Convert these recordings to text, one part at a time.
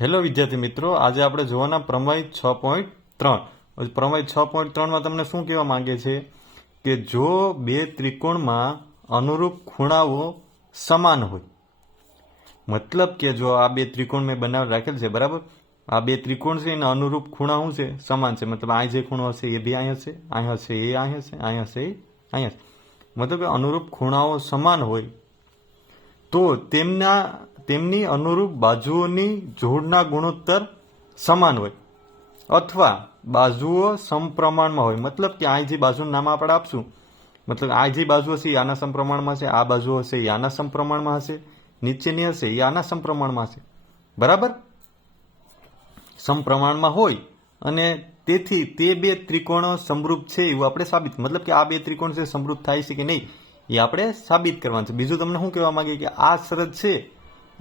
Hello વિદ્યાર્થી મિત્રો, આજે આપણે જોવાના પ્રમેય છ પોઈન્ટ ત્રણ. પ્રમેય છ પોઈન્ટ ત્રણમાં તમને શું કહેવા માંગે છે? કે જો બે ત્રિકોણમાં અનુરૂપ ખૂણાઓ સમાન હોય, મતલબ કે જો આ બે ત્રિકોણ મેં બનાવી રાખેલ છે, બરાબર? આ બે ત્રિકોણ છે, એના અનુરૂપ ખૂણા શું છે, સમાન છે. મતલબ અહીં જે ખૂણો હશે, એ બી અહીં હશે અહીં હશે, એ અહીં હશે અહીં હશે, એ અહીં હશે. મતલબ કે અનુરૂપ ખૂણાઓ સમાન હોય તો તેમના, તેમની અનુરૂપ બાજુઓની જોડના ગુણોત્તર સમાન હોય. અથવા બાજુઓ સમપ્રમાણમાં હોય. મતલબ કે આ જે બાજુનું નામ આપણે આપશું. મતલબ આ જે બાજુ હશે એ આના સમપ્રમાણમાં હશે, આ બાજુ હશે એ આના સમપ્રમાણમાં હશે, નીચેની હશે એ આના સમપ્રમાણમાં હશે. બરાબર? સમપ્રમાણમાં હોય અને તેથી તે બે ત્રિકોણ સમરૂપ છે એવું આપણે સાબિત. મતલબ કે આ બે ત્રિકોણ છે, સમરૂપ થાય છે કે નહીં? એ આપણે સાબિત કરવાનું છે. બીજું તમને શું કહેવા માગીએ કે આ શરત છે,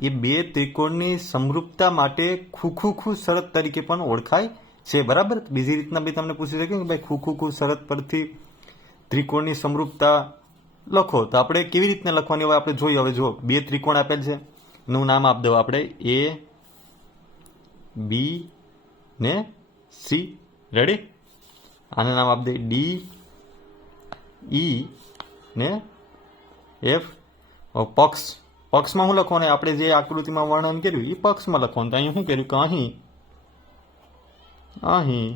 એ બે ત્રિકોણની સમરૂપતા માટે ખુખુખુ શરત તરીકે પણ ઓળખાય છે. બરાબર? બીજી રીતના બી તમને પૂછી શકે કે ભાઈ ખુખુખુ શરત પરથી ત્રિકોણની સમરૂપતા લખો. તો આપણે કેવી રીતના લખવાની હવે આપણે જોઈએ. હવે જો બે ત્રિકોણ આપેલ છે. નું નામ આપી દઉં આપણે. એ, બી ને સી. રેડી આને નામ આપી દે. ડી, ઈ ને એફ પક્ષ, પક્ષમાં હું લખવાનું? આપણે જે આકૃતિમાં વર્ણન કર્યું એ પક્ષમાં લખવાનું. તો અહીં શું કર્યું કે અહીં અહીં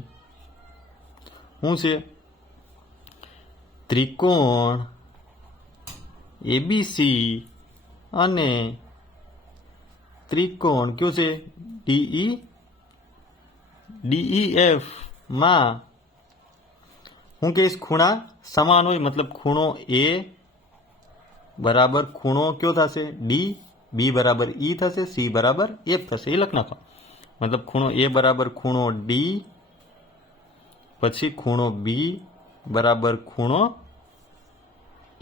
શું છે? ત્રિકોણ એબીસી અને ત્રિકોણ કયું છે? ડીઈ ડીઈએફમાં હું કહીશ ખૂણા સમાન હોય, મતલબ ખૂણો એ બરાબર ખૂણો કયો થશે? ડી બી બરાબર ઈ થશે સી બરાબર એફ થશે. એ લખ નાખો. મતલબ ખૂણો એ બરાબર ખૂણો ડી પછી ખૂણો બી બરાબર ખૂણો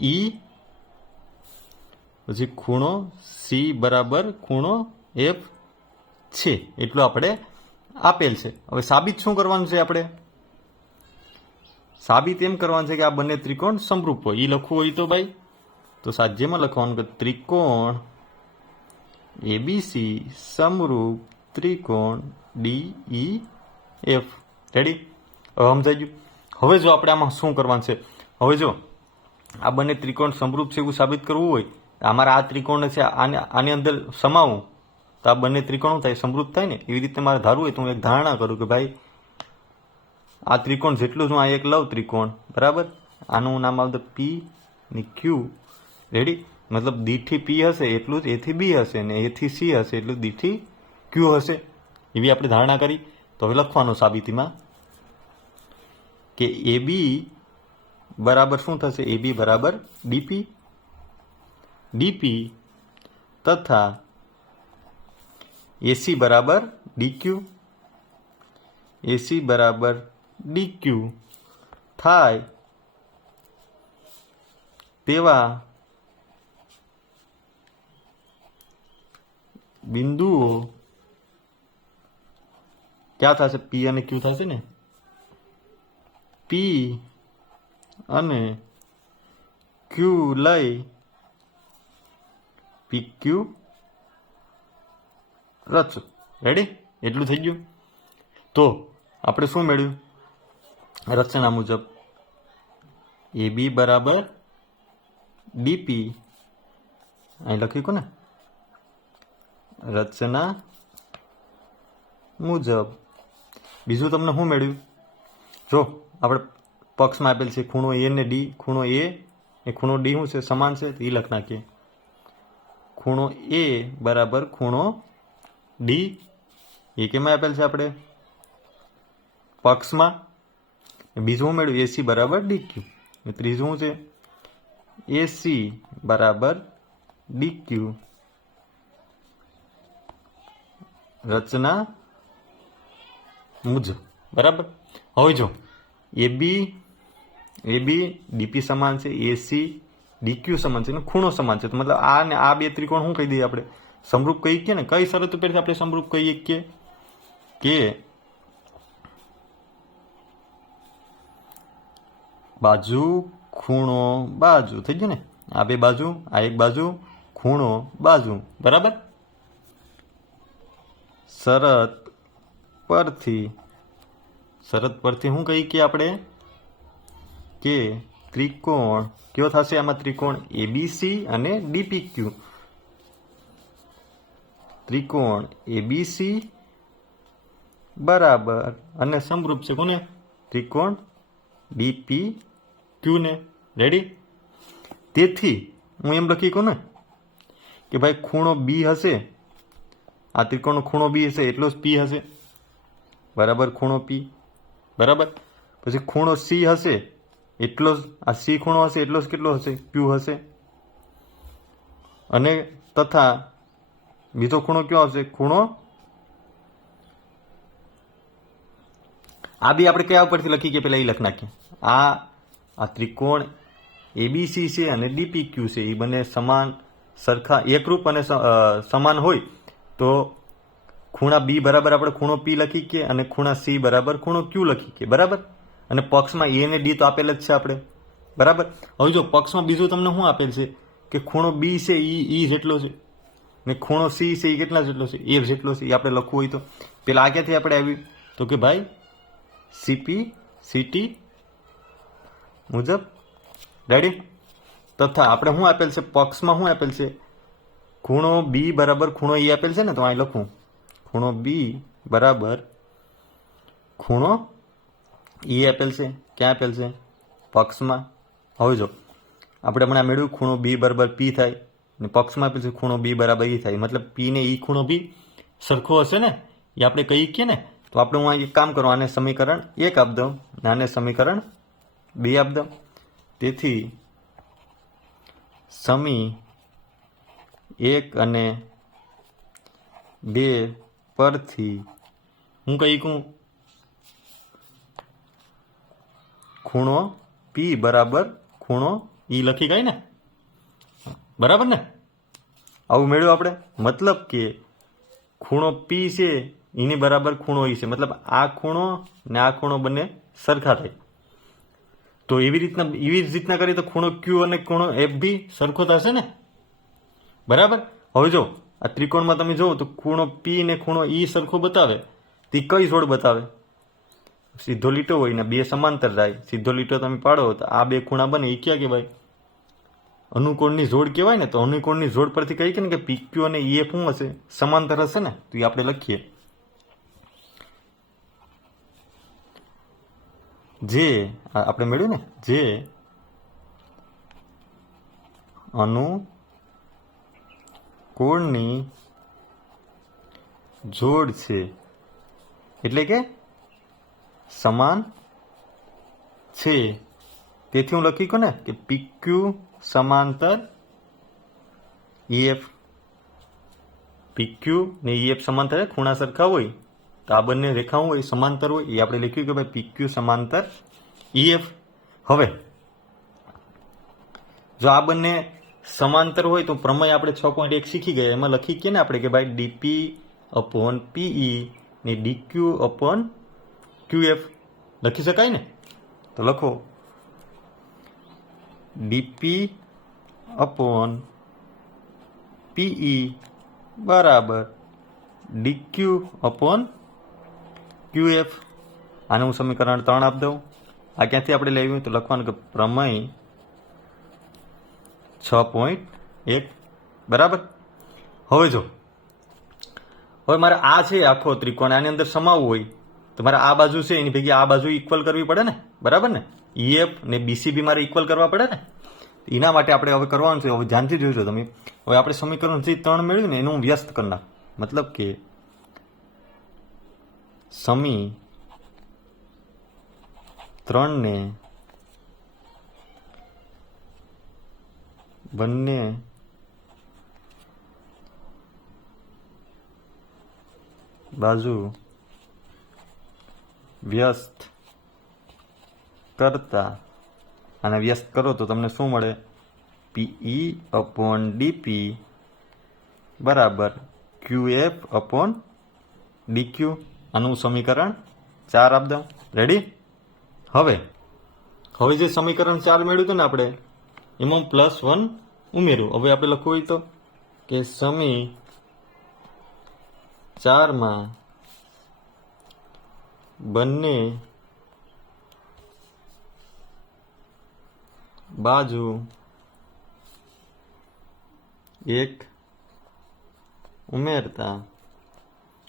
ઈ પછી ખૂણો સી બરાબર ખૂણો એફ છે. એટલું આપણે આપેલ છે. હવે સાબિત શું કરવાનું છે આપણે? સાબિત એમ કરવાનું છે કે આ બંને ત્રિકોણ સમરૂપ હોય. એ લખવું હોય તો ભાઈ તો સાધ્યમાં લખવાનું કે ત્રિકોણ એબીસી સમરૂપ ત્રિકોણ ડી ઈ એફ રેડી હવે સમજાઈ ગયું? હવે જો આપણે આમાં શું કરવાનું છે? હવે જો આ બંને ત્રિકોણ સમરૂપ છે એવું સાબિત કરવું હોય અમારા આ ત્રિકોણ છે, આને આની અંદર સમાવું, તો આ બંને ત્રિકોણ થાય? સમૃદ્ધ થાય ને? એવી રીતે મારે ધારવું હોય તો હું એક ધારણા કરું કે ભાઈ, આ ત્રિકોણ જેટલું જ હું આ એક લઉં ત્રિકોણ. બરાબર? આનું નામ આવતું પી ને ક્યુ રેડી મતલબ દીથી પી હશે, એટલું જ એથી બી હશે ને એથી સી હશે, એટલું દીથી ક્યુ હશે. એવી આપણે ધારણા કરી. તો હવે લખવાનું સાબિતીમાં કે એ બી બરાબર શું થશે? એ બી બરાબર ડીપી ડીપી તથા એસી બરાબર ડીક્યુ એસી બરાબર ડીક્યુ થાય તેવા બિંદુઓ ક્યાં થશે પી અને ક્યુ થશે ને પી અને ક્યુ લઈ પી ક્યુ રચો રેડી એટલું થઈ ગયું? તો આપણે શું મેળવ્યું? રચના મુજબ એ બી બરાબર બીપી અહીં લખ્યું કોને? રચના મુજબ. બીજું તમને શું મેળવ્યું? જો, આપણે પક્ષમાં આપેલ છે ખૂણો એ ને ડી ખૂણો એ એ ખૂણો ડી શું છે? સમાન છે? એ લખ નાખીએ. ખૂણો એ બરાબર ખૂણો ડી એ કેમાં આપેલ છે આપણે? પક્ષમાં. બીજું શું મેળવ્યું? એસી બરાબર ડી ક્યુ ત્રીજું શું છે? એસી બરાબર ડીક્યુ રચના મુજબ બરાબર? હવે જો, A B A B DP સમાન છે એસી ડીક્યુ સમાન છે, અને ખૂણો સમાન છે. તો મતલબ આ ને આ બે ત્રિકોણ શું કહી દઈએ આપણે? સમરૂપ કહી કે ને? કઈ શરત ઉપરથી આપણે સમરૂપ કહીએ કે? કે બાજુ ખૂણો બાજુ. થઈ ગયું ને? આ બે બાજુ, આ એક બાજુ, ખૂણો બાજુ. બરાબર? શરત પરથી શરત પરથી શું કહી કે આપણે કે ત્રિકોણ, કયો થશે? આમાં ત્રિકોણ એબીસી અને ડીપીક્યુ ત્રિકોણ એબીસી બરાબર અને સમરૂપ છે કોને? ત્રિકોણ ડીપી ક્યુ ને. રેડી તેથી હું એમ લખી કહું ને કે ભાઈ ખૂણો બી હશે આ ત્રિકોણનો ખૂણો બી હશે, એટલો જ પી હશે. બરાબર ખૂણો પી બરાબર? પછી ખૂણો સી હશે, એટલો જ, આ સી ખૂણો હશે, એટલો જ કેટલો હશે? ક્યુ હશે. અને તથા બીજો ખૂણો કયો આવશે? ખૂણો? આ બી આપણે કયા ઉપરથી લખી કે પેલા એ લખ નાખીએ. આ આ ત્રિકોણ એબીસી છે અને ડીપીક્યુ છે. એ બંને સમાન સરખા એકરૂપ અને સમાન હોય. તો ખૂણા બી બરાબર આપણે ખૂણો પી લખી કે અને ખૂણા સી બરાબર ખૂણો ક્યુ લખી કે, બરાબર? અને પક્ષમાં એ અને ડી તો આપેલ જ છે આપણે. બરાબર? હવે જો પક્ષમાં બીજું તમને શું આપેલ છે? કે ખૂણો બી છે ઈ ઈ જેટલો છે. ને ખૂણો સી છે એ કેટલા જેટલો છે? એ જેટલો છે, એ આપણે લખવું હોય તો. પેલા આ ક્યાંથી આપણે આવ્યું તો કે ભાઈ, સીપી, સીટી મુજબ. રેડી તથા આપણે શું આપેલ છે? પક્ષમાં શું આપેલ છે? ખૂણો બી બરાબર ખૂણો ઈ આપેલ છે ને, તો અહીં લખું. ખૂણો બી બરાબર ખૂણો ઈ આપેલ છે. ક્યાં આપેલ છે? પક્ષમાં. હવે જો, આપણે હમણાં મેળવ્યું, ખૂણો બી બરાબર પી થાય, ને પક્ષમાં આપેલ છે, ખૂણો બી બરાબર ઈ થાય. મતલબ પી ને ઈ ખૂણો બી સરખો હશે ને? એ આપણે કહી કે ને? તો આપણે હું એક કામ કરું, આને સમીકરણ એક આપ દઉં, ને આને સમીકરણ બે આપ દઉં. તેથી સમી એક અને બે પરથી હું કહી કહું? ખૂણો પી બરાબર ખૂણો ઈ લખી ગઈ ને? બરાબર ને? આવું મેળવ્યું આપણે? મતલબ કે ખૂણો પી છે એની બરાબર ખૂણો ઈ છે. મતલબ આ ખૂણો ને આ ખૂણો બંને સરખા થાય. તો એવી રીતના, એવી જ રીતના કરીએ તો ખૂણો ક્યુ અને ખૂણો એફ બી સરખો થશે ને? બરાબર? હવે જો, આ ત્રિકોણમાં તમે જુઓ તો ખૂણો પી ને ખૂણો ઈ સરખો બતાવે. તે કઈ જોડ બતાવે? સીધો લીટો હોય ને બે સમાંતર જાય. સીધો લીટો તમે પાડો તો આ બે ખૂણા બને. એ ક્યાં કહેવાય? અનુકોણની જોડ કહેવાય ને તો અનુકોણની જોડ પરથી કહી કે ને કે પીક્યુ અને ઈએફ શું હશે? સમાંતર હશે ને? તો એ આપણે લખીએ. જે આપણે મેળવ્યું ને? જે અનુકોણની જોડ છે. એટલે કે સમાન છે. તેથી હું લખી કહું ને કે પીક્યુ સમાંતર ઈએફ પીક્યુ ને ઈએફ સમાંતર ખૂણા સરખા હોય તો આ બંને રેખાઓ હોય સમાંતર હોય. એ આપણે લખ્યું કે ભાઈ પીક્યુ સમાંતર ઈએફ હવે જો આ બંને સમાંતર હોય તો પ્રમેય આપણે છ પોઈન્ટ એક શીખી ગયા. એમાં લખી કે ને આપણે કે ભાઈ D P upon P E ને D Q upon Q F લખી શકાય ને? તો લખો. D P upon P E બરાબર D Q upon Q F આને હું સમીકરણ ત્રણ આપી દઉં. આ ક્યાંથી આપણે લેવું તો લખવાનું કે પ્રમેય છ પોઈન્ટ એક. બરાબર? હવે જો. હવે મારે આ છે આખો ત્રિકોણ, આની અંદર સમાવવું હોય, તો મારે આ બાજુ છે, એની ભેગી આ બાજુ ઇક્વલ કરવી પડે ને? બરાબર ને? ઈએફ ને બીસીબી મારે ઇક્વલ કરવા પડે ને? એના માટે આપણે હવે કરવાનું છે, હવે ધ્યાનથી જોઈજો તમે. હવે આપણે સમીકરણ જે ત્રણ મેળવ્યું ને, એનું વ્યસ્ત કરી નાખ. મતલબ કે સમી ત્રણને બંને બાજુ વ્યસ્ત કરતા અને વ્યસ્ત કરો તો તમને શું મળે? પીઈ અપોન ડીપી બરાબર ક્યુએફ અપોન ડીક્યુ આનું સમીકરણ ચાર આપ દઉં. રેડી હવે હવે જે સમીકરણ ચાર મેળવ્યું હતું ને આપણે, એમાં પ્લસ વન ઉમેર્યું હવે આપણે લખવું હોય તો? કે સમી ચારમાં બંને બાજુ એક ઉમેરતા.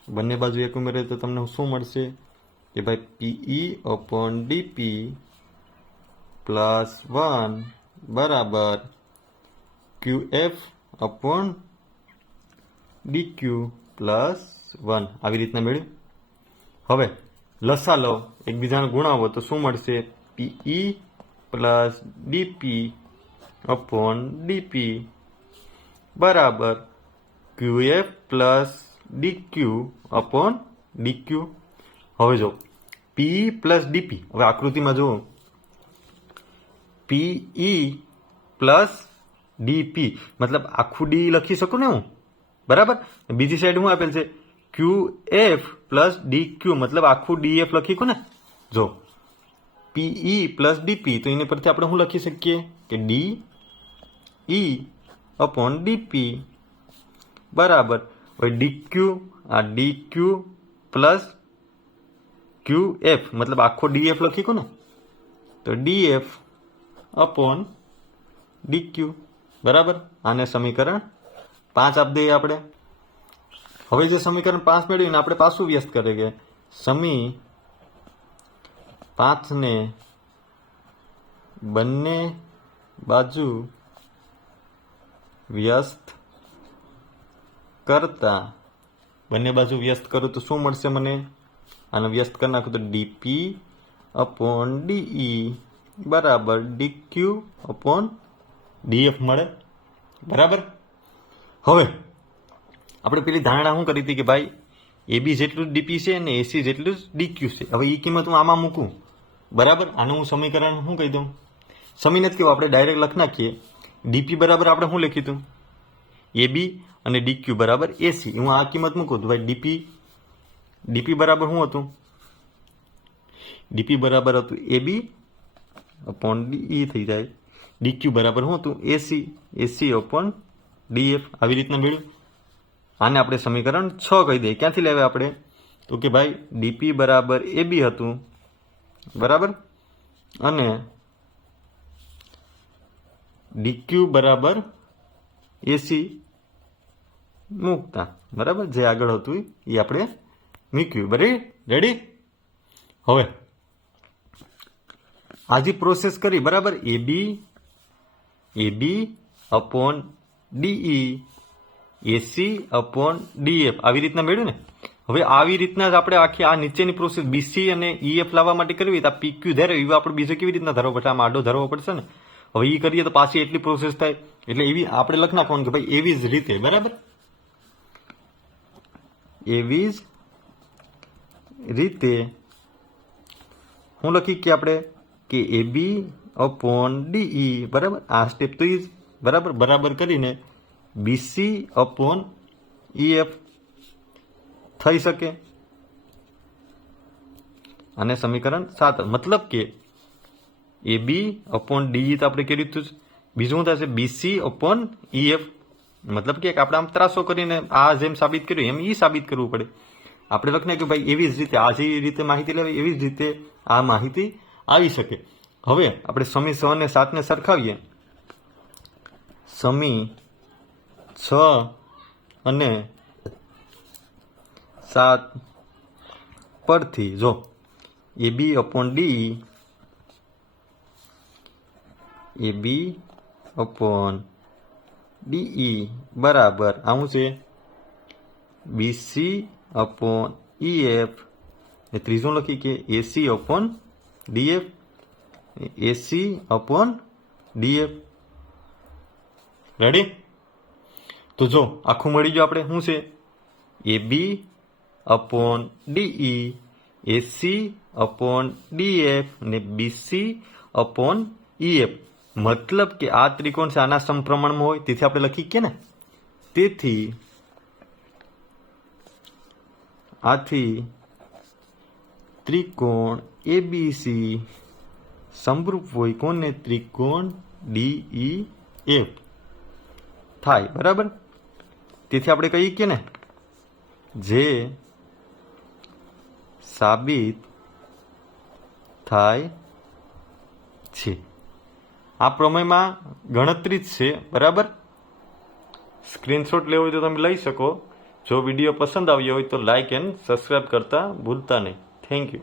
બંને બાજુ એક ઉમેરે તો તમને શું મળશે? કે ભાઈ PE upon DP plus one બરાબર Q F upon D Q plus one આવી રીતના મેળવ્યું હવે લસા લો એકબીજાને ગુણાવો તો શું મળશે? PE plus DP upon DP બરાબર QF plus DQ upon DQ હવે જો પી પ્લસ ડીપી હવે આકૃતિમાં જુઓ. પીઈ પ્લસ ડીપી મતલબ આખું ડી લખી શકું ને હું? બરાબર? બીજી સાઈડ શું આપેલ છે. Q F plus D Q મતલબ આખું ડી એફ લખી ને? જો. પીઈ પ્લસ ડીપી તો એની પરથી આપણે શું લખી શકીએ? કે ડી ઈ અપોન ડીપી બરાબર. હવે ડી ક્યુ આ D Q plus Q F મતલબ આખો ડી એફ લખી ને? તો D F upon D Q બરાબર? આને સમીકરણ પાંચ આપી દઈએ આપણે. હવે જે સમીકરણ પાંચ મેળવીને આપણે પાછું વ્યસ્ત કરીએ કે સમી પાંચને બંને બાજુ વ્યસ્ત કરતા, બંને બાજુ વ્યસ્ત કરું તો શું મળશે મને? આને વ્યસ્ત કરી નાખું તો ડીપી અપોન ડીઈ બરાબર ડીક્યુ અપોન ડીએફ મળે? બરાબર? હવે, આપણે પેલી ધારણા શું કરી હતી કે ભાઈ એબી જેટલું ડીપી છે અને એસી જેટલું જ ડીક્યુ છે. હવે એ કિંમત હું આમાં મૂકું. બરાબર? આનું હું સમીકરણ શું કહી દઉં? સમી નથી કહ્યું આપણે ડાયરેક્ટ લખ નાખીએ. ડીપી બરાબર આપણે શું લખ્યું હતું? એબી અને ડીક્યુ બરાબર એસી હું આ કિંમત મૂકું તો ભાઈ ડીપી ડીપી બરાબર શું હતું? ડીપી બરાબર હતું એબી અપોન ડી થઈ જાય. ડીક્યુ બરાબર શું હતું? એસી એસી ઓપન ડીએફ આવી રીતના મેળવ્યું આને આપણે સમીકરણ છ કહી દઈએ. ક્યાંથી લેવાય આપણે? તો કે ભાઈ ડીપી બરાબર એબી હતું. બરાબર? અને ડીક્યુ બરાબર એસી મૂકતા. બરાબર? જે આગળ હતું એ આપણે મૂક્યું. બરાબર રેડી હવે, આજે પ્રોસેસ કરી. બરાબર? A B A B upon DE AC upon DF આવી રીતના મેળવ્યું ને? હવે આવી રીતના જ આપણે આખી આ નીચેની પ્રોસેસ બીસી અને ઈએફ લાવવા માટે કરવી તો આ પીક્યુ ધરે. એવી આપણે બીજો કેવી રીતના ધરવો પડશે આમ આડો ધરવો પડશે ને? હવે એ કરીએ તો પાછી એટલી પ્રોસેસ થાય. એટલે એવી આપણે લખ નાખવાનું કે ભાઈ એવી જ રીતે. બરાબર? એવી જ રીતે હું લખી કે આપણે કે એ બી અપોન ડીઈ બરાબર? આ સ્ટેપ તો ઈ બરાબર? બરાબર કરીને બીસી અપોન ઈએફ થઈ શકે. અને સમીકરણ સાત. મતલબ કે એ બી અપોન ડીઈ તો આપણે કેવી જ. બીજું થશે? બીસી અપોન ઈએફ મતલબ કે આપણે આમ ત્રાસો કરીને આ જેમ સાબિત કર્યું, એમ ઈ સાબિત કરવું પડે. આપણે લખને કે ભાઈ એવી જ રીતે, આ જે રીતે માહિતી લેવી એવી જ રીતે આ માહિતી આવી શકે. હવે આપણે સમી છ અને સાતને સરખાવીએ. સમી છ અને સાત પરથી જો A B upon D, A B upon DE બરાબર. આવું છે. બીસી અપોન ઈએફ એ ત્રીજું લખી કે AC upon DF AC upon DF ready તો જો, આખું મળી ગયું આપણે, શું છે? A B upon DE AC upon DF ને બીસી અપોન ઈએફ મતલબ કે આ ત્રિકોણ છે, આના સમપ્રમાણમાં હોય. તેથી આપણે લખી કે ને? તેથી, આથી ત્રિકોણ એબીસી સમરૂપ હોય કોને? ત્રિકોણ ડીઈ એફ. થાય, બરાબર? તેથી આપણે કહીએ કે ને, જે સાબિત થાય છે. આ પ્રમેયમાં ગણતરી જ છે, બરાબર? સ્ક્રીનશોટ લેવો હોય તો તમે લઈ શકો. જો વીડિયો પસંદ આવ્યો હોય તો લાઇક એન્ડ સબસ્ક્રાઈબ કરતા ભૂલતા નહીં. Thank you